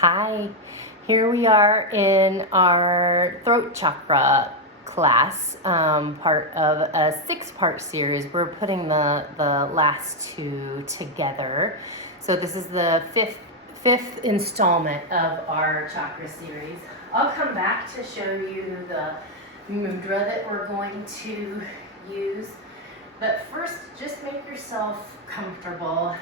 Hi, here we are in our throat chakra class, part of a 6-part series. We're putting the last two together. So this is the fifth installment of our chakra series. I'll come back to show you the mudra that we're going to use. But first, just make yourself comfortable.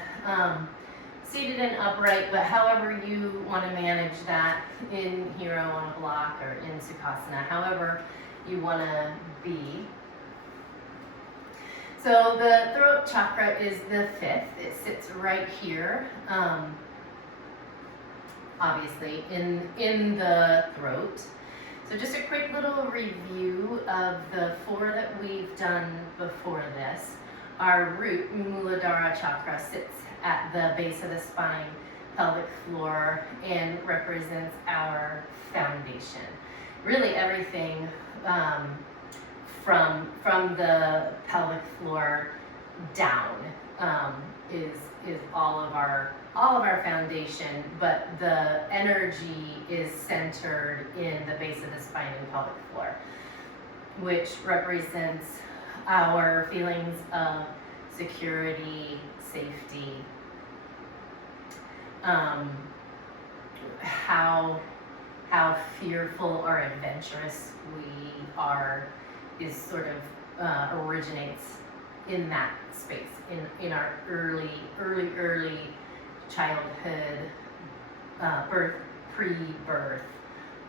Seated and upright, but however you want to manage that, in hero on a block or in sukhasana, however you want to be. So the throat chakra is the 5th. It sits right here, obviously in the throat. So just a quick little review of the 4 that we've done before this. Our root, Muladhara chakra, sits at the base of the spine, pelvic floor, and represents our foundation. Really everything from the pelvic floor down is all of our foundation, but the energy is centered in the base of the spine and pelvic floor, which represents our feelings of security, safety, how fearful or adventurous we are is sort of originates in that space, in our early childhood, birth, pre-birth,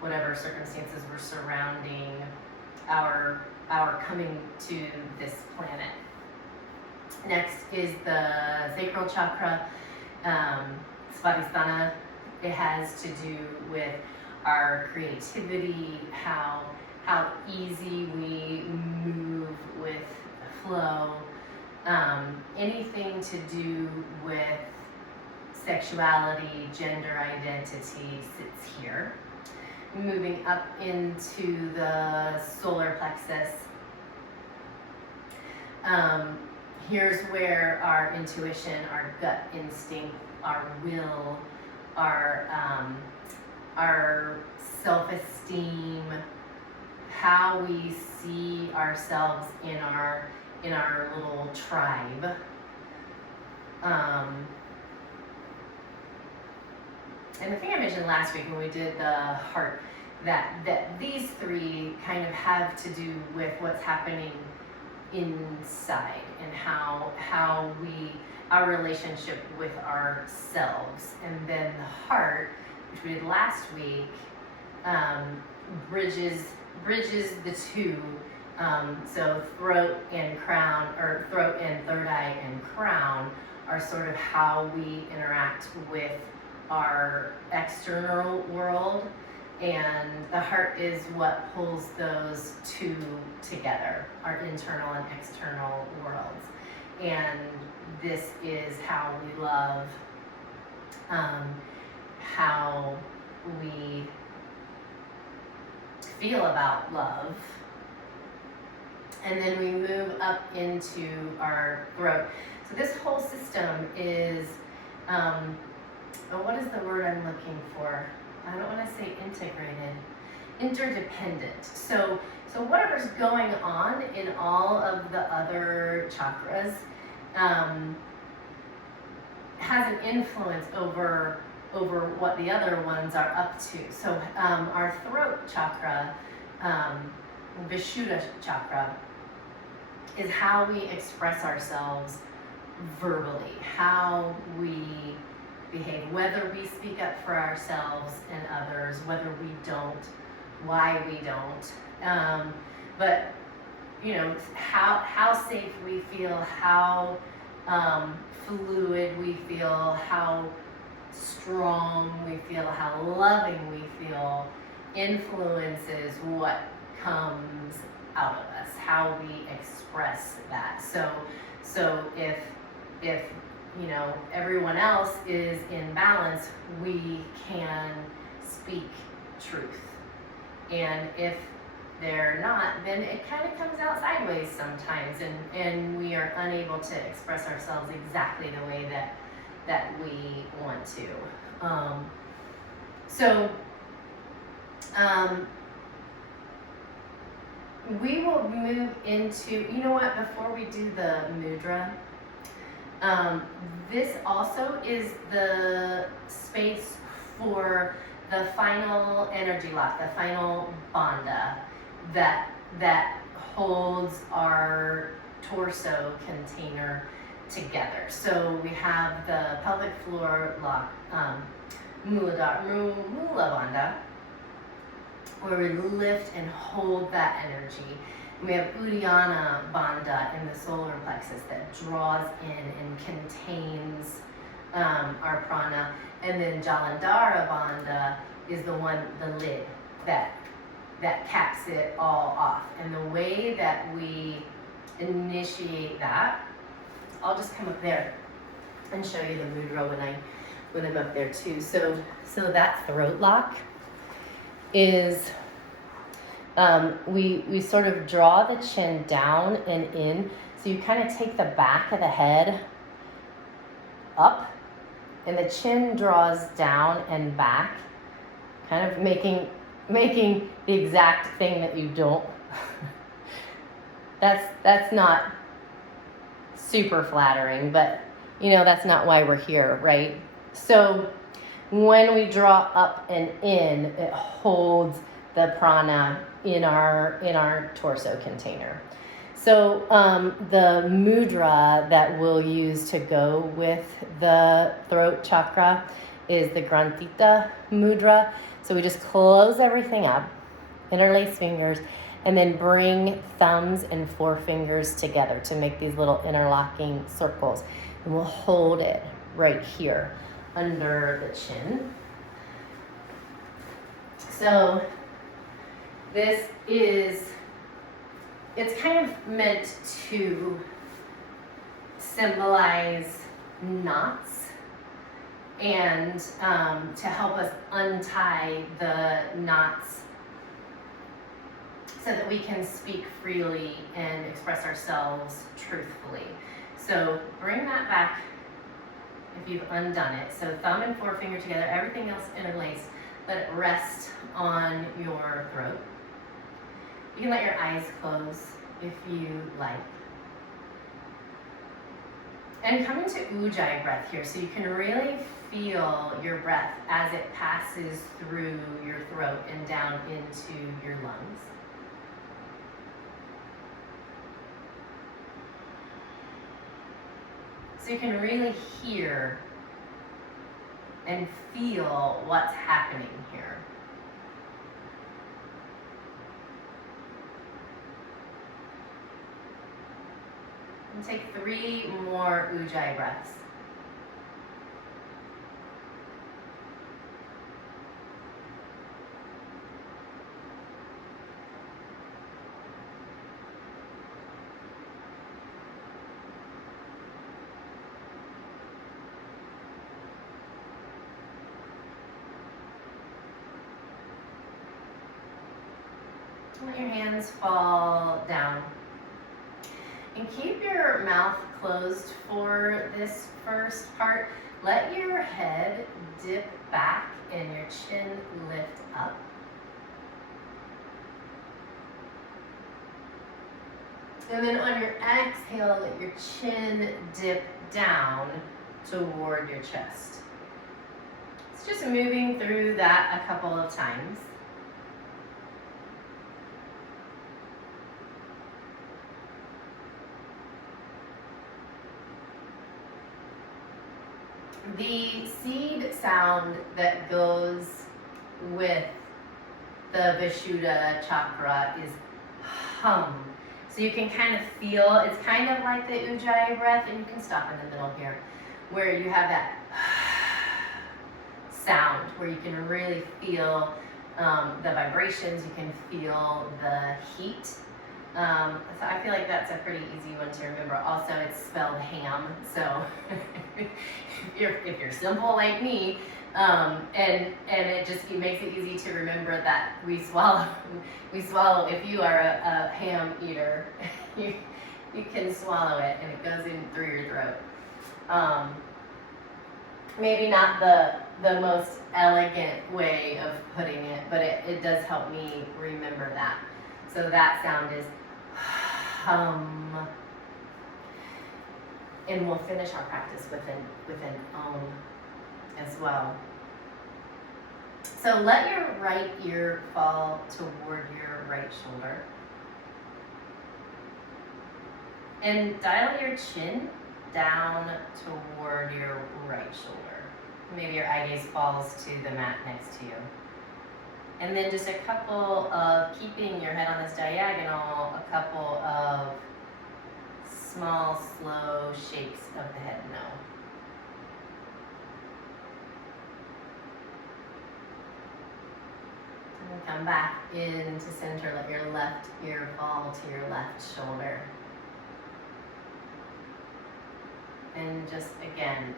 whatever circumstances were surrounding our coming to this planet. Next is the sacral chakra, Svadhisthana. It has to do with our creativity, how easy we move with flow, anything to do with sexuality, gender identity sits here. Moving up into the solar plexus. Here's where our intuition, our gut instinct, our will, our self-esteem, how we see ourselves in our little tribe. And I think I mentioned last week when we did the heart that these 3 kind of have to do with what's happening inside and how our relationship with ourselves. And then the heart, which we did last week, bridges the 2. So throat and crown, or throat and third eye and crown, are sort of how we interact with our external world, and the heart is what pulls those 2 together, our internal and external worlds. And this is how we love, how we feel about love. And then we move up into our throat. So this whole system is, what is the word I'm looking for? I don't want to say integrated, interdependent. So whatever's going on in all of the other chakras has an influence over what the other ones are up to. So our throat chakra, Vishuddha chakra, is how we express ourselves verbally, how we behave, whether we speak up for ourselves and others, whether we don't, why we don't, but how safe we feel, how fluid we feel, how strong we feel, how loving we feel, influences what comes out of us, how we express that. So if everyone else is in balance, we can speak truth. And if they're not, then it kind of comes out sideways sometimes, and we are unable to express ourselves exactly the way that we want to. So we will move into, you know what, before we do the mudra, this also is the space for the final energy lock, the final bandha that holds our torso container together. So we have the pelvic floor lock, Mula Bandha, where we lift and hold that energy. We have Uddiyana Bandha in the solar plexus that draws in and contains our prana. And then Jalandhara Bandha is the one, the lid, that caps it all off. And the way that we initiate that, I'll just come up there and show you the mudra when I'm up there too. So that throat lock is, we sort of draw the chin down and in. So you kind of take the back of the head up, and the chin draws down and back, kind of making the exact thing that you don't. That's not super flattering, but you know, that's not why we're here, right? So when we draw up and in, it holds the prana in our torso container. So the mudra that we'll use to go with the throat chakra is the Grantita mudra. So we just close everything up, interlace fingers, and then bring thumbs and forefingers together to make these little interlocking circles. And we'll hold it right here under the chin. So this is, it's kind of meant to symbolize knots and to help us untie the knots so that we can speak freely and express ourselves truthfully. So bring that back if you've undone it. So thumb and forefinger together, everything else interlaced. Let it rest on your throat. You can let your eyes close if you like. And come into Ujjayi breath here, so you can really feel your breath as it passes through your throat and down into your lungs. So you can really hear and feel what's happening here. And take 3 more Ujjayi breaths. Let your hands fall down. And keep your mouth closed for this first part. Let your head dip back and your chin lift up. And then on your exhale, let your chin dip down toward your chest. It's just moving through that a couple of times. The seed sound that goes with the Vishuddha chakra is hum. So you can kind of feel, it's kind of like the Ujjayi breath, and you can stop in the middle here, where you have that sound, where you can really feel the vibrations, you can feel the heat. So I feel like that's a pretty easy one to remember. Also, it's spelled ham, so if you're simple like me, and it just makes it easy to remember that we swallow. If you are a ham eater, you can swallow it, and it goes in through your throat. maybe not the most elegant way of putting it, but it does help me remember that. So that sound is hum. And we'll finish our practice with an as well. So let your right ear fall toward your right shoulder. And dial your chin down toward your right shoulder. Maybe your eye gaze falls to the mat next to you. And then just a couple of, keeping your head on this diagonal, a couple of small, slow shakes of the head no. And come back into center. Let your left ear fall to your left shoulder. And just again,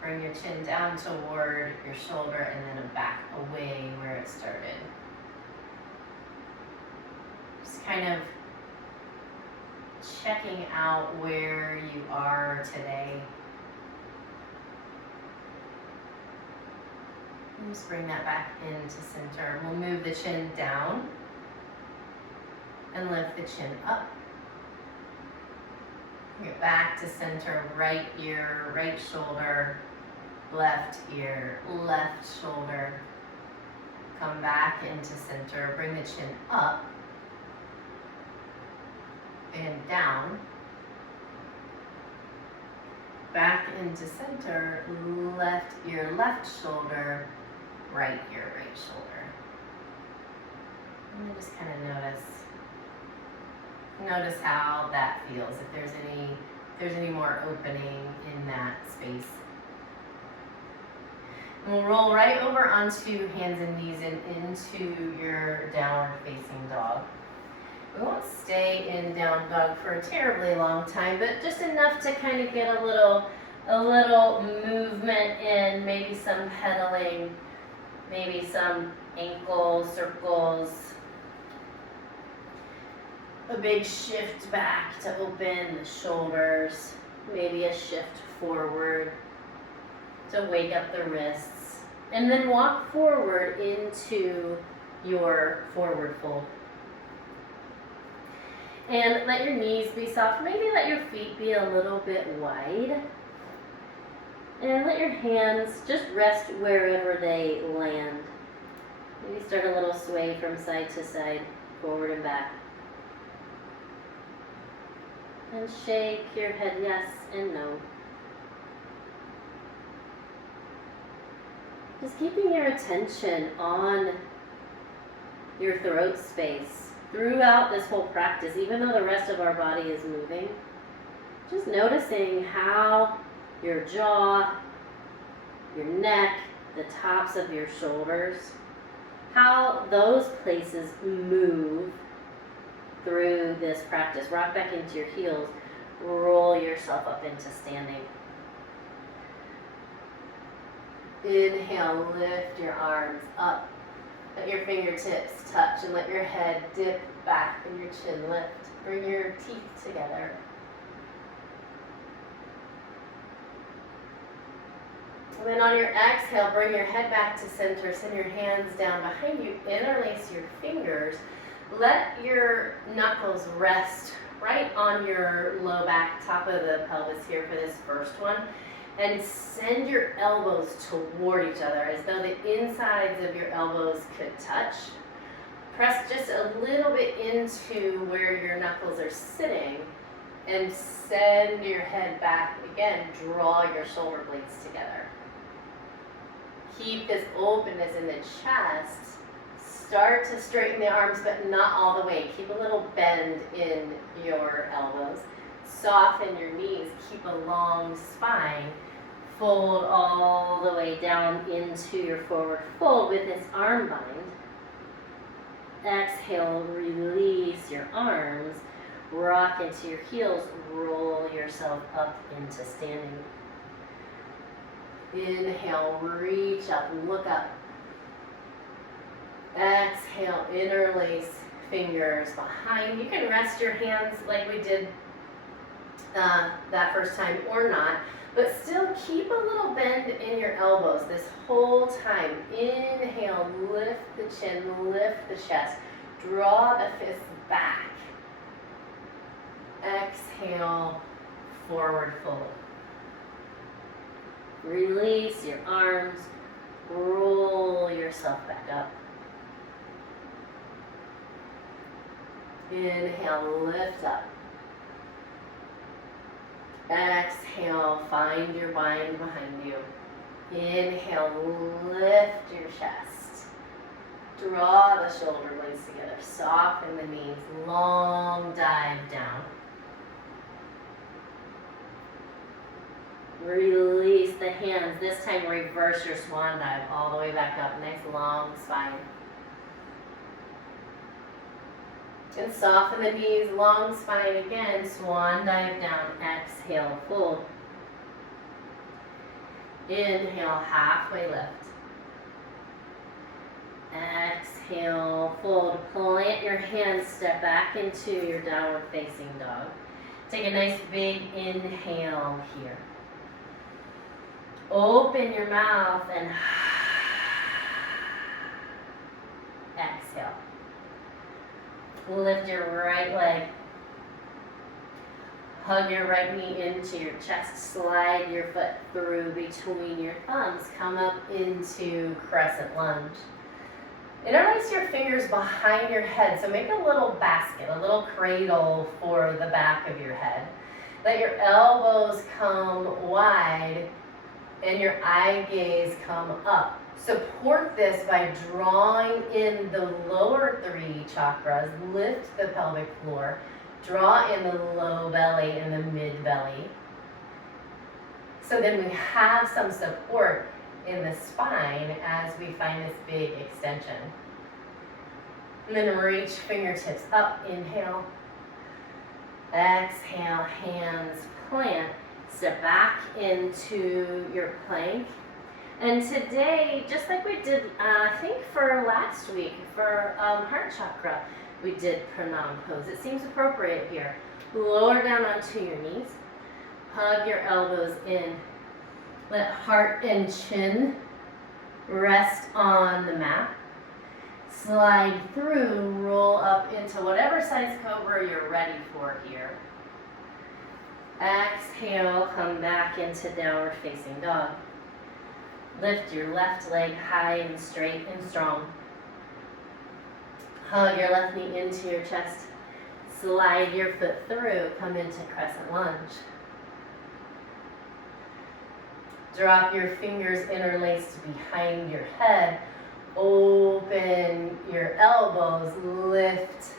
bring your chin down toward your shoulder and then back away where it started. Just kind of checking out where you are today. And just bring that back into center. We'll move the chin down and lift the chin up. Get back to center, right ear, right shoulder, left ear, left shoulder. Come back into center, bring the chin up and down. Back into center, left ear, left shoulder, right ear, right shoulder. And then just kind of notice how that feels, if there's any more opening in that space. And we'll roll right over onto hands and knees and into your downward facing dog. We won't stay in down dog for a terribly long time, but just enough to kind of get a little movement in, maybe some pedaling, maybe some ankle circles. A big shift back to open the shoulders, maybe a shift forward to wake up the wrists, and then walk forward into your forward fold. And let your knees be soft, maybe let your feet be a little bit wide, and let your hands just rest wherever they land. Maybe start a little sway from side to side, forward and back. And shake your head yes and no. Just keeping your attention on your throat space throughout this whole practice, even though the rest of our body is moving. Just noticing how your jaw, your neck, the tops of your shoulders, how those places move through this practice. Rock back into your heels, roll yourself up into standing. Inhale, lift your arms up. Let your fingertips touch and let your head dip back and your chin lift. Bring your teeth together. And then on your exhale, bring your head back to center. Send your hands down behind you. Interlace your fingers. Let your knuckles rest right on your low back, top of the pelvis here for this first one. And send your elbows toward each other as though the insides of your elbows could touch. Press just a little bit into where your knuckles are sitting and send your head back. Again, draw your shoulder blades together. Keep this openness in the chest. Start to straighten the arms, but not all the way. Keep a little bend in your elbows. Soften your knees. Keep a long spine. Fold all the way down into your forward fold with this arm bind. Exhale, release your arms. Rock into your heels. Roll yourself up into standing. Inhale, reach up, look up. Exhale, interlace fingers behind. You can rest your hands like we did that first time or not. But still keep a little bend in your elbows this whole time. Inhale, lift the chin, lift the chest. Draw the fists back. Exhale, forward fold. Release your arms. Roll yourself back up. Inhale, lift up. Exhale, find your bind behind you. Inhale, lift your chest. Draw the shoulder blades together. Soften the knees. Long dive down. Release the hands. This time reverse your swan dive all the way back up. Nice long spine. And soften the knees, long spine again. Swan dive down. Exhale, fold. Inhale, halfway lift. Exhale, fold. Plant your hands, step back into your downward facing dog. Take a nice big inhale here. Open your mouth and exhale. Lift your right leg. Hug your right knee into your chest. Slide your foot through between your thumbs. Come up into crescent lunge. Interlace your fingers behind your head. So make a little basket, a little cradle for the back of your head. Let your elbows come wide and your eye gaze come up. Support this by drawing in the lower three chakras. Lift the pelvic floor. Draw in the low belly and the mid belly. So then we have some support in the spine as we find this big extension. And then reach fingertips up. Inhale. Exhale, hands plant. Step back into your plank. And today, just like we did, I think for last week, for heart chakra, we did pranam pose. It seems appropriate here. Lower down onto your knees. Hug your elbows in. Let heart and chin rest on the mat. Slide through, roll up into whatever size cobra you're ready for here. Exhale, come back into downward facing dog. Lift your left leg high and straight and strong. Hug your left knee into your chest. Slide your foot through, come into crescent lunge. Drop your fingers interlaced behind your head. Open your elbows, lift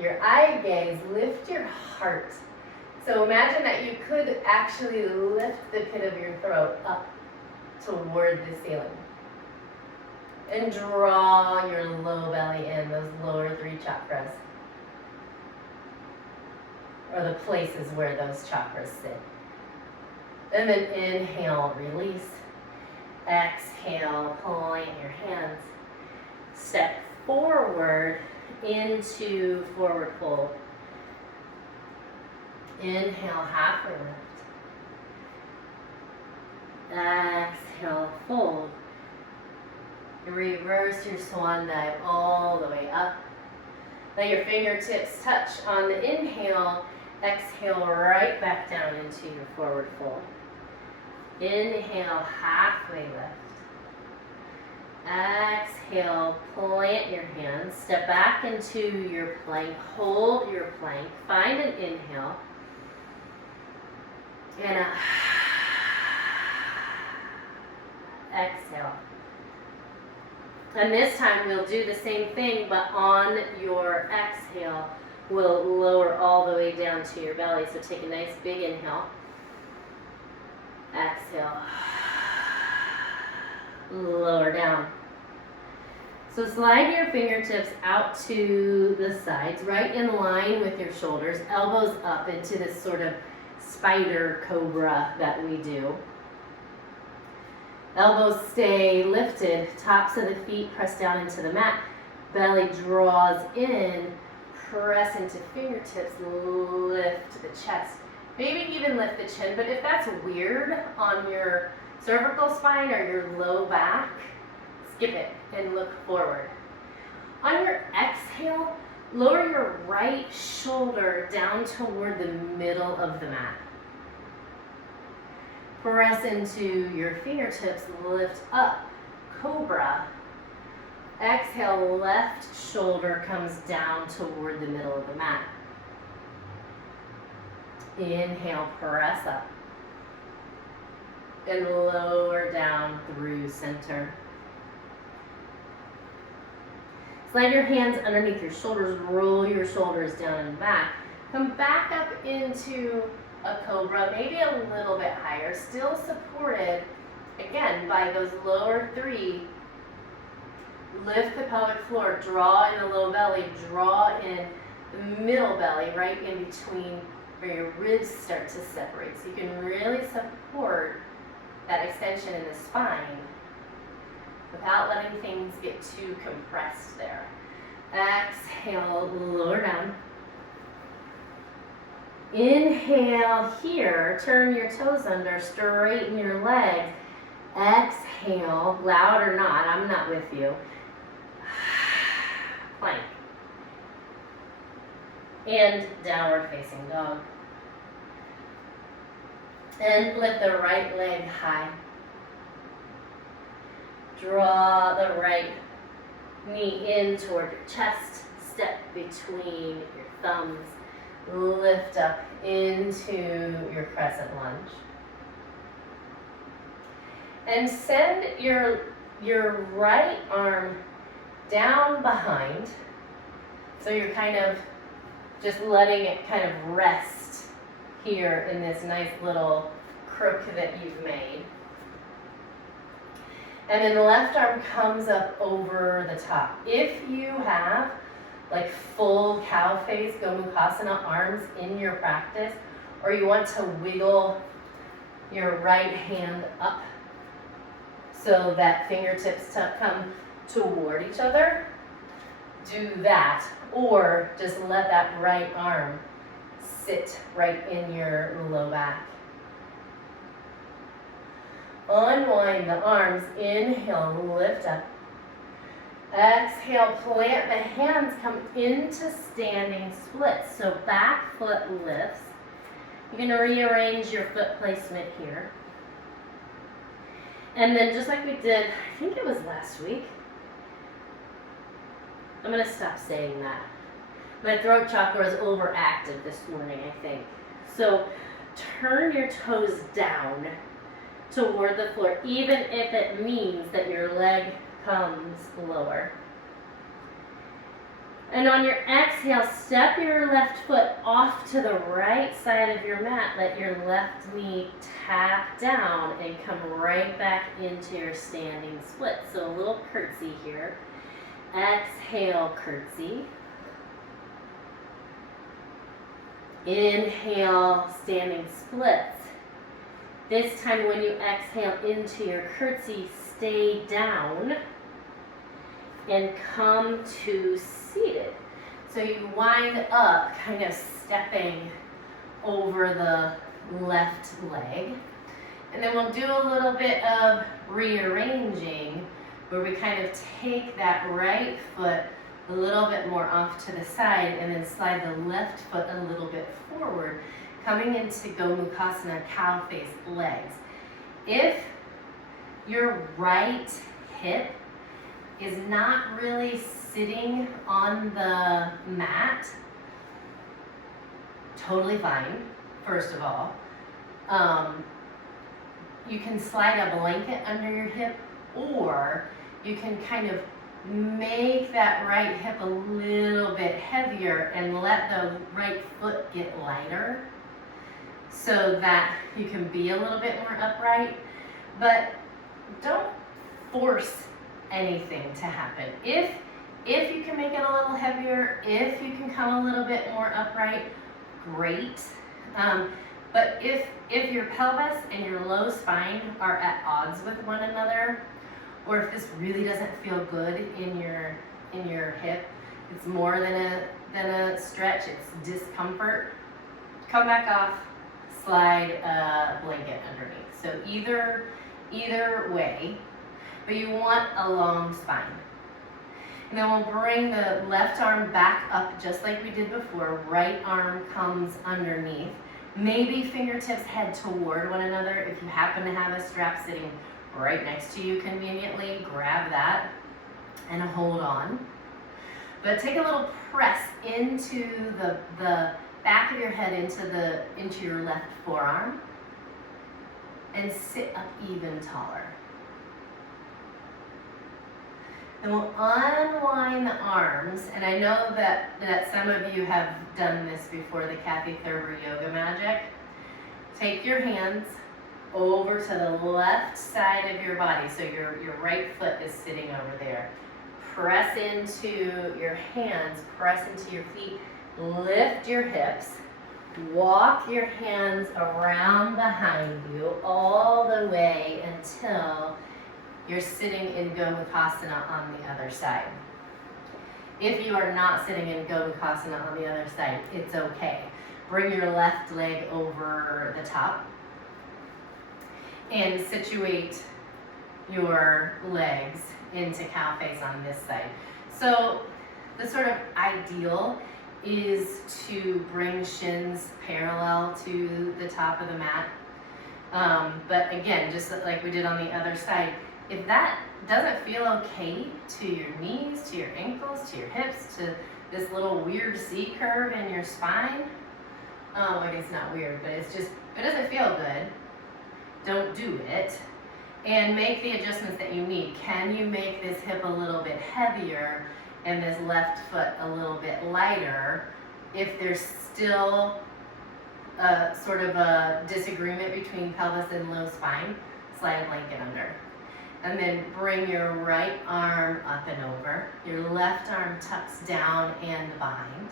your eye gaze, lift your heart. So imagine that you could actually lift the pit of your throat up toward the ceiling. And draw your low belly in, those lower three chakras. Or the places where those chakras sit. And then inhale, release. Exhale, plant your hands. Step forward into forward fold. Inhale, halfway lift. Exhale, fold. Reverse your swan dive all the way up. Let your fingertips touch on the inhale. Exhale, right back down into your forward fold. Inhale, halfway lift. Exhale, plant your hands. Step back into your plank. Hold your plank. Find an inhale. And a exhale. And this time we'll do the same thing, but on your exhale, we'll lower all the way down to your belly. So take a nice big inhale. Exhale. Lower down. So slide your fingertips out to the sides, right in line with your shoulders, elbows up into this sort of spider cobra that we do. Elbows stay lifted, tops of the feet press down into the mat, belly draws in, press into fingertips, lift the chest, Maybe even lift the chin, but if that's weird on your cervical spine or your low back, skip it and look forward. On your exhale, lower your right shoulder down toward the middle of the mat. Press into your fingertips, lift up, cobra. Exhale, left shoulder comes down toward the middle of the mat. Inhale, press up. And lower down through center. Slide your hands underneath your shoulders, roll your shoulders down and back. Come back up into a cobra, maybe a little bit higher, still supported, again, by those lower three. Lift the pelvic floor, draw in the low belly, draw in the middle belly, right in between where your ribs start to separate. So you can really support that extension in the spine without letting things get too compressed there. Exhale, lower down. Inhale here, turn your toes under, straighten your legs. Exhale, loud or not, I'm not with you. Plank. And downward facing dog. And lift the right leg high. Draw the right knee in toward your chest. Step between your thumbs. Lift up into your crescent lunge. And send your right arm down behind. So you're kind of just letting it kind of rest here in this nice little crook that you've made. And then the left arm comes up over the top. If you have like full cow face Gomukhasana arms in your practice, or you want to wiggle your right hand up so that fingertips come toward each other, do that. Or just let that right arm sit right in your low back. Unwind the arms, inhale, lift up. Exhale, plant the hands, come into standing splits. So back foot lifts. You're going to rearrange your foot placement here. And then just like we did, I think it was last week. I'm going to stop saying that. My throat chakra is overactive this morning, I think. So turn your toes down toward the floor, even if it means that your leg comes lower. And on your exhale, step your left foot off to the right side of your mat. Let your left knee tap down and come right back into your standing split. So a little curtsy here. Exhale, curtsy. Inhale, standing splits. This time when you exhale into your curtsy, stay down and come to seated. So you wind up kind of stepping over the left leg. And then we'll do a little bit of rearranging where we kind of take that right foot a little bit more off to the side and then slide the left foot a little bit forward, coming into Gomukhasana, cow face legs. If your right hip is not really sitting on the mat, totally fine, first of all. You can slide a blanket under your hip, or you can kind of make that right hip a little bit heavier and let the right foot get lighter so that you can be a little bit more upright. But don't force anything to happen. If you can make it a little heavier, if you can come a little bit more upright, great. But if your pelvis and your low spine are at odds with one another, or if this really doesn't feel good in your hip, it's more than a stretch, it's discomfort, come back off, slide a blanket underneath. So either way, but you want a long spine. And then we'll bring the left arm back up just like we did before. Right arm comes underneath. Maybe fingertips head toward one another. If you happen to have a strap sitting right next to you conveniently, grab that and hold on. But take a little press into the back of your head into your left forearm and sit up even taller. And we'll unwind the arms, and I know that some of you have done this before, the Kathy Thurber yoga magic. Take your hands over to the left side of your body, so your right foot is sitting over there. Press into your hands, press into your feet, lift your hips, walk your hands around behind you all the way until you're sitting in Gomukhasana on the other side. If you are not sitting in Gomukhasana on the other side, it's okay. Bring your left leg over the top and situate your legs into cow face on this side. So the sort of ideal is to bring shins parallel to the top of the mat. But again, just like we did on the other side, if that doesn't feel okay to your knees, to your ankles, to your hips, to this little weird C curve in your spine, like it's not weird, but it's just, it doesn't feel good, don't do it. And make the adjustments that you need. Can you make this hip a little bit heavier and this left foot a little bit lighter? If there's still a sort of a disagreement between pelvis and low spine, slide a blanket under. And then bring your right arm up and over. Your left arm tucks down and behind.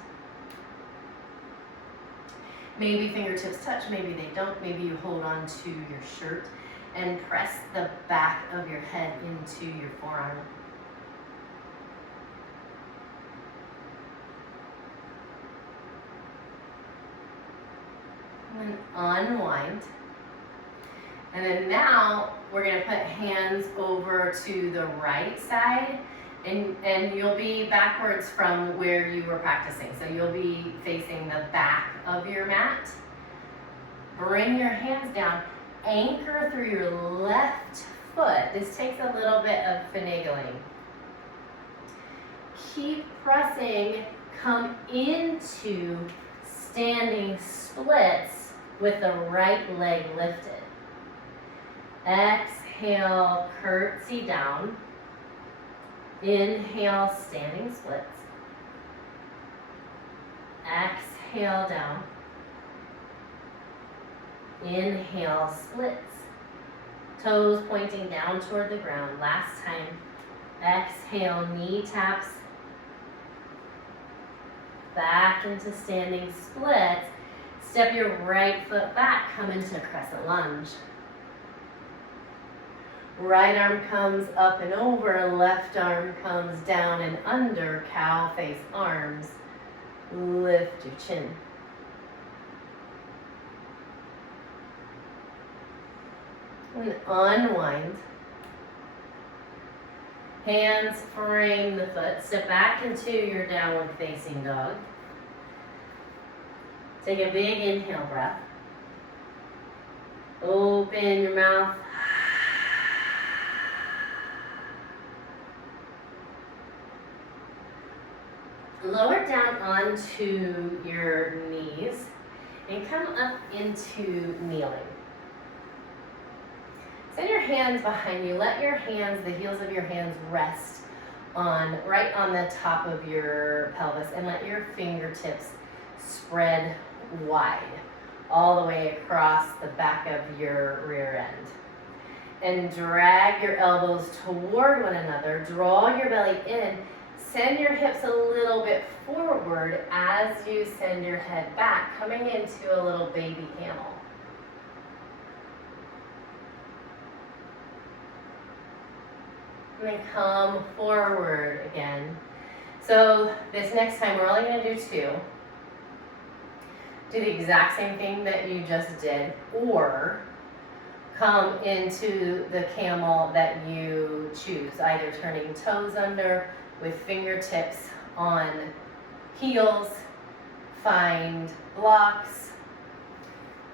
Maybe fingertips touch, maybe they don't. Maybe you hold on to your shirt and press the back of your head into your forearm. And then unwind. And then now we're going to put hands over to the right side, and you'll be backwards from where you were practicing. So you'll be facing the back of your mat. Bring your hands down. Anchor through your left foot. This takes a little bit of finagling. Keep pressing. Come into standing splits with the right leg lifted. Exhale, curtsy down. Inhale, standing splits. Exhale, down. Inhale, splits. Toes pointing down toward the ground. Last time. Exhale, knee taps. Back into standing splits. Step your right foot back. Come into crescent lunge. Right arm comes up and over. Left arm comes down and under. Cow face arms. Lift your chin. And unwind. Hands frame the foot. Step back into your downward facing dog. Take a big inhale breath. Open your mouth. Lower down onto your knees and come up into kneeling. Send your hands behind you. Let your hands, the heels of your hands, rest right on the top of your pelvis, and let your fingertips spread wide all the way across the back of your rear end. And drag your elbows toward one another. Draw your belly in. Send your hips a little bit forward as you send your head back, coming into a little baby camel. And then come forward again. So this next time we're only going to do two. do the exact same thing that you just did, or come into the camel that you choose, either turning toes under with fingertips on heels, find blocks.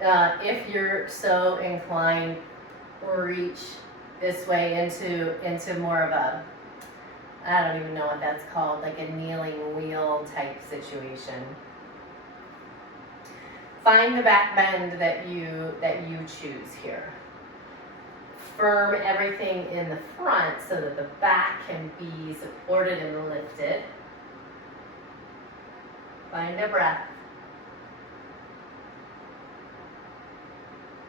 If you're so inclined, reach this way into more of a, I don't even know what that's called, like a kneeling wheel type situation. Find the back bend that you choose here. Firm everything in the front so that the back can be supported and lifted. Find a breath.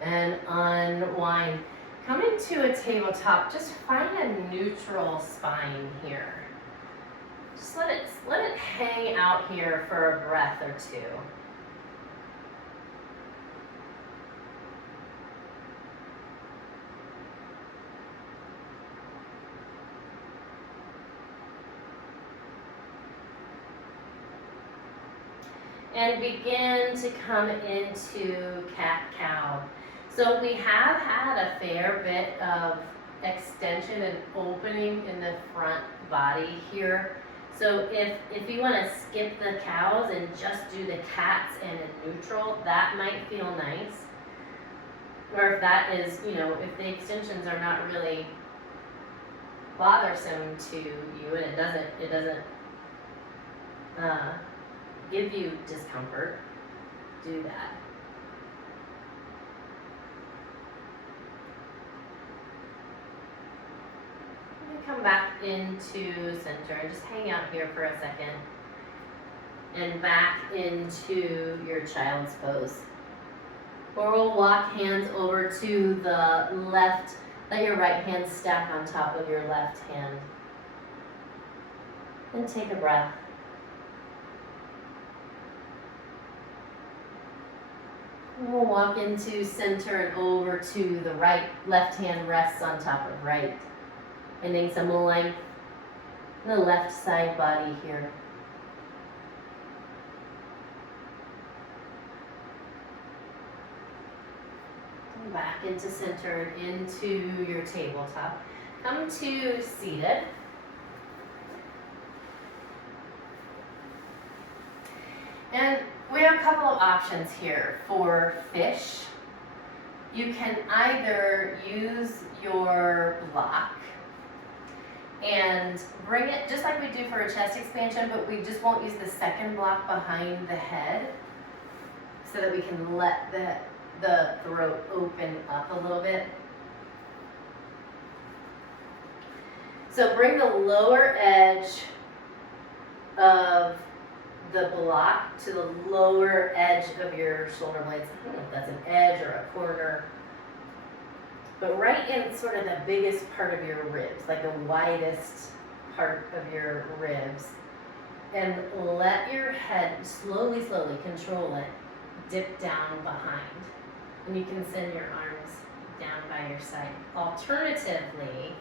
And unwind. Coming to a tabletop, just find a neutral spine here. Just let it hang out here for a breath or two. And begin to come into cat-cow. So we have had a fair bit of extension and opening in the front body here. So if you want to skip the cows and just do the cats and a neutral, that might feel nice. Or if that is, if the extensions are not really bothersome to you and it doesn't give you discomfort, do that. Come back into center and just hang out here for a second. And back into your child's pose. Or we'll walk hands over to the left. Let your right hand stack on top of your left hand. And take a breath. We'll walk into center and over to the right. Left hand rests on top of right. Finding some length in the left side body here. Come back into center, into your tabletop. Come to seated. And we have a couple of options here for fish. You can either use your block and bring it just like we do for a chest expansion, but we just won't use the second block behind the head so that we can let the throat open up a little bit. So bring the lower edge of the block to the lower edge of your shoulder blades. I don't know if that's an edge or a corner. But right in sort of the biggest part of your ribs, like the widest part of your ribs. And let your head slowly control it, dip down behind. And you can send your arms down by your side. Alternatively,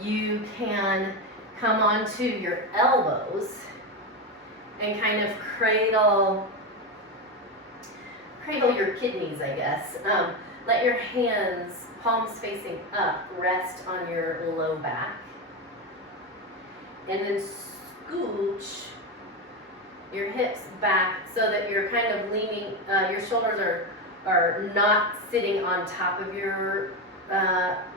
you can come onto your elbows and kind of cradle your kidneys, I guess. Let your hands, palms facing up, rest on your low back. And then scooch your hips back so that you're kind of leaning, your shoulders are not sitting on top of your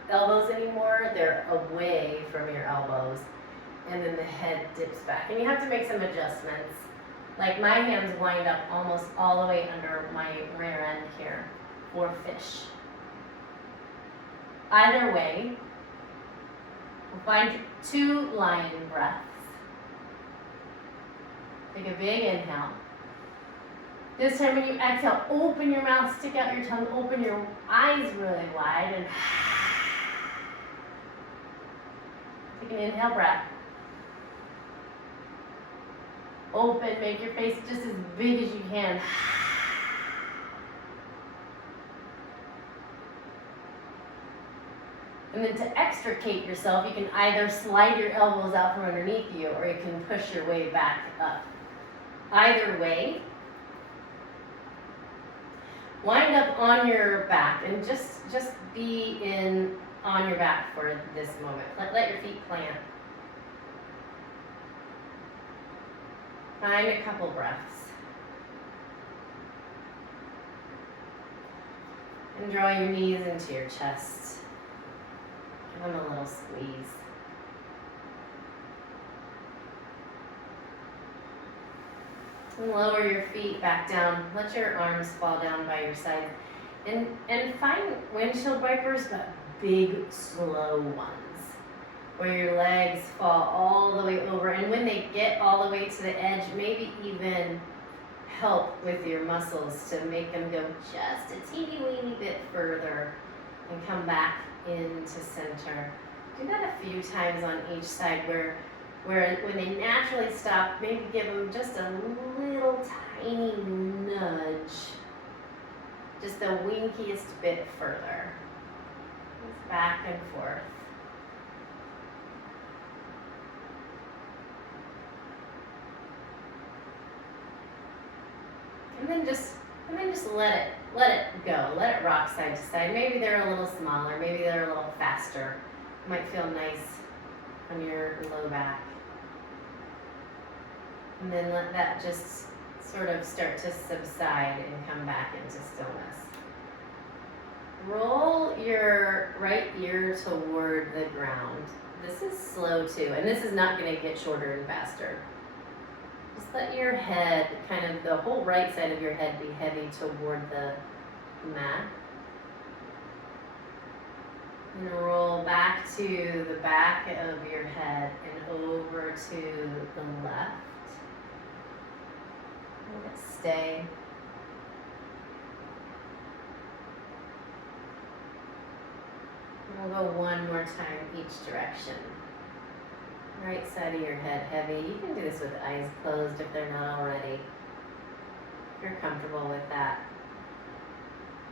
elbows anymore. They're away from your elbows. And then the head dips back. And you have to make some adjustments. Like my hands wind up almost all the way under my rear end here for fish. Either way, we'll find 2 lion breaths. Take a big inhale. This time when you exhale, open your mouth, stick out your tongue, open your eyes really wide, and take an inhale breath. Open, make your face just as big as you can. And then to extricate yourself, you can either slide your elbows out from underneath you or you can push your way back up. Either way, wind up on your back and just be on your back for this moment. Let your feet plant. Find a couple breaths. And draw your knees into your chest. Give them a little squeeze. And lower your feet back down. Let your arms fall down by your side. And find windshield wipers, but big, slow ones. Where your legs fall all the way over. And when they get all the way to the edge, maybe even help with your muscles to make them go just a teeny weeny bit further and come back into center. Do that a few times on each side where when they naturally stop, maybe give them just a little tiny nudge, just the winkiest bit further. Just back and forth. And then just let it go. Let it rock side to side. Maybe they're a little smaller. Maybe they're a little faster. It might feel nice on your low back. And then let that just sort of start to subside and come back into stillness. Roll your right ear toward the ground. This is slow too, and this is not going to get shorter and faster. Just let your head, kind of the whole right side of your head, be heavy toward the mat. And roll back to the back of your head and over to the left. Let it stay. And we'll go one more time each direction. Right side of your head heavy. You can do this with eyes closed if they're not already. If you're comfortable with that.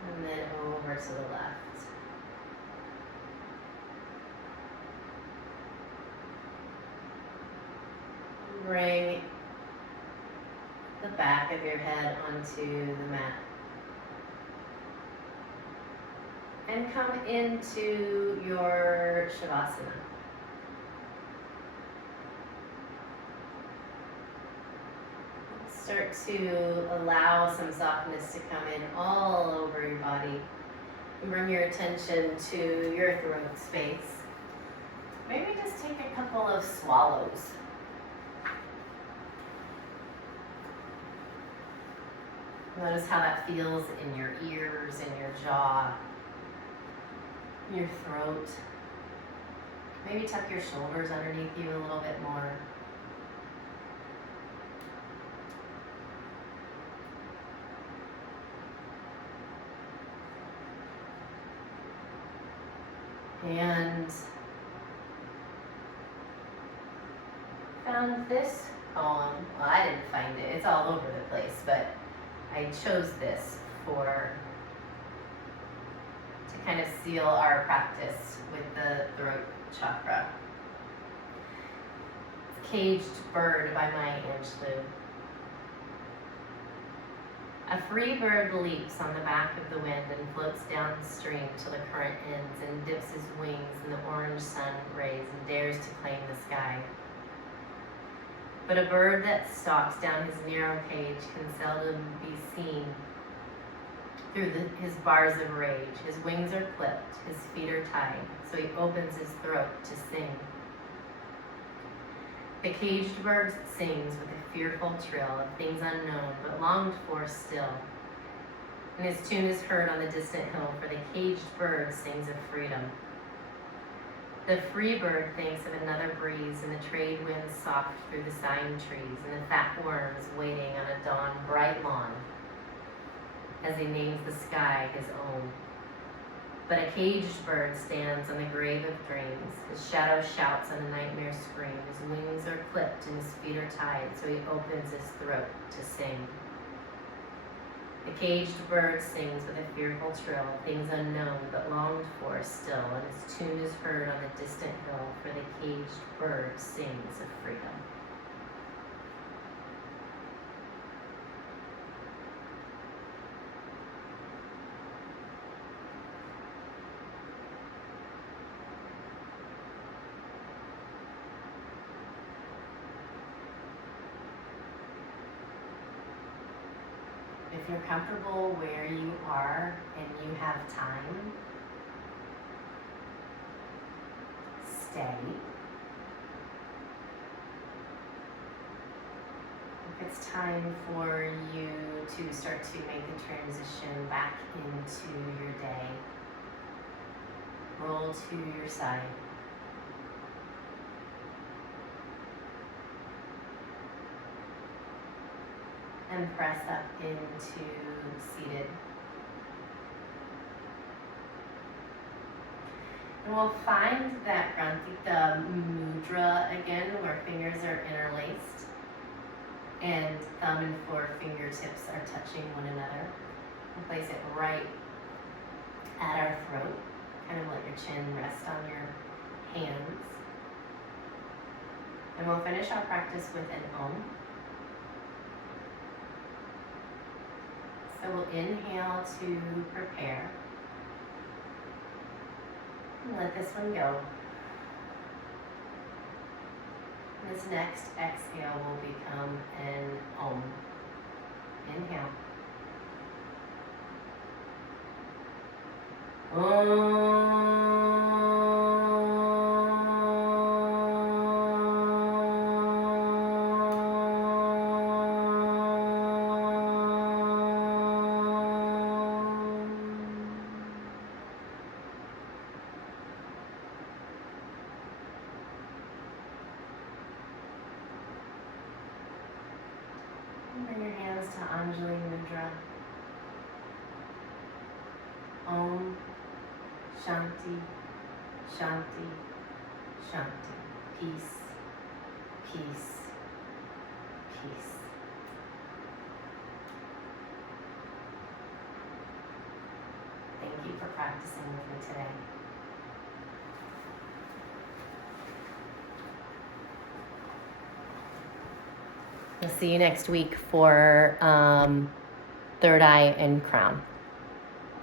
And then over to the left. Bring the back of your head onto the mat. And come into your Shavasana. Start to allow some softness to come in all over your body. And bring your attention to your throat space. Maybe just take a couple of swallows. Notice how that feels in your ears, in your jaw, your throat. Maybe tuck your shoulders underneath you a little bit more. And found this poem. Well, I didn't find it. It's all over the place, but I chose this to kind of seal our practice with the throat chakra. It's Caged Bird by Maya Angelou. A free bird leaps on the back of the wind and floats downstream till the current ends and dips his wings in the orange sun rays and dares to claim the sky. But a bird that stalks down his narrow cage can seldom be seen through his bars of rage. His wings are clipped, his feet are tied, so he opens his throat to sing. The caged bird sings with a fearful trill of things unknown but longed for still. And his tune is heard on the distant hill, for the caged bird sings of freedom. The free bird thinks of another breeze, and the trade winds soft through the sighing trees, and the fat worms waiting on a dawn bright lawn, as he names the sky his own. But a caged bird stands on the grave of dreams. His shadow shouts on a nightmare scream. His wings are clipped and his feet are tied, so he opens his throat to sing. The caged bird sings with a fearful trill, things unknown but longed for still, and his tune is heard on the distant hill, for the caged bird sings of freedom. If you're comfortable where you are and you have time, stay. If it's time for you to start to make the transition back into your day, roll to your side. And press up into seated. And we'll find that Grantita mudra again, where fingers are interlaced and thumb and fingertips are touching one another. We'll place it right at our throat. Kind of let your chin rest on your hands. And we'll finish our practice with an Om. So we'll inhale to prepare. And let this one go. This next exhale will become an Om. Inhale. Bring your hands to Anjali Mudra. Om Shanti, Shanti, Shanti. Peace, peace, peace. Thank you for practicing with me today. We'll see you next week for third eye and crown.